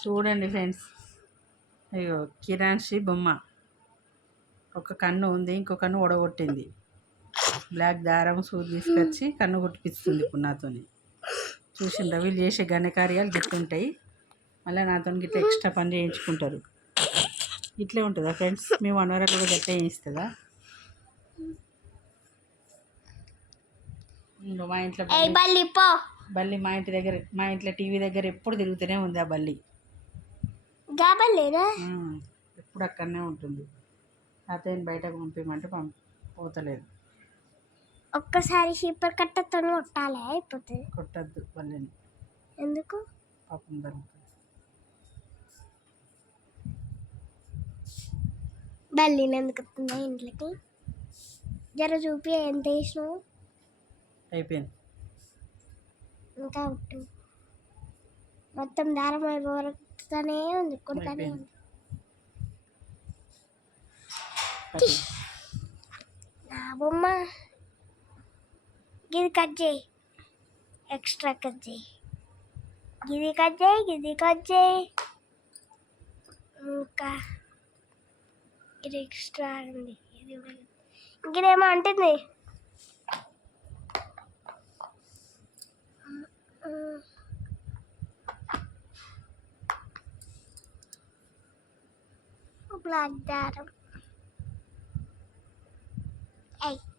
చూడండి ఫ్రెండ్స్. అయ్యో కిరాన్షి బొమ్మ. ఒక కన్ను ఉంది ఇంకో కన్ను ఒడగొట్టింది బ్లాక్ దారం సూది తీసుకొచ్చి కన్ను కొట్టిపిస్తుంది ఇప్పుడు నాతోని చూసిండ్రా వీళ్ళు చేసే ఘనకార్యాలు గుర్తుంటాయి. మళ్ళీ నాతో గిట్లా ఎక్స్ట్రా పని చేయించుకుంటారు. ఇట్లే ఉంటుందా ఫ్రెండ్స్? మేము మనవరాలు కూడా గట్ట చేయిస్తుందా? ఇంకో మా ఇంట్లో బల్లి పో మా ఇంటి దగ్గర మా ఇంట్లో టీవీ దగ్గర ఎప్పుడు తిరుగుతూనే ఉంది ఆ బల్లి. ఉమ్, ఎప్పుడు అక్కడనే ఉంటుంది. తాతయ్యని బయటకు పంపించమంటే పంప పోతలేదు. ఒక్కసారి చీపర్ కట్టతో కొట్టాలి అయిపోతుంది కొట్టద్దు బల్లిని. ఎందుకు? పాపం దొరుకుతుంది బల్లిని ఎందుకు వస్తుందా ఇంట్లోకి? జర చూపి ఎంత వేసినావు అయిపోయింది. ఇంకా ఉట్టు మొత్తం దారం అయిపోతూనే ఉంది కొడుతూనే. ఉంది. నా బొమ్మ. గిది కట్ చేయి. ఎక్స్ట్రా కట్ చేయి. గిది కట్ చేయి గిది కట్ చేయి. ఇంకా ఇది ఎక్స్ట్రా ఉంది. ఇది కూడా. ఇంకేదేమో అంటుంది. plantaram. É Ei.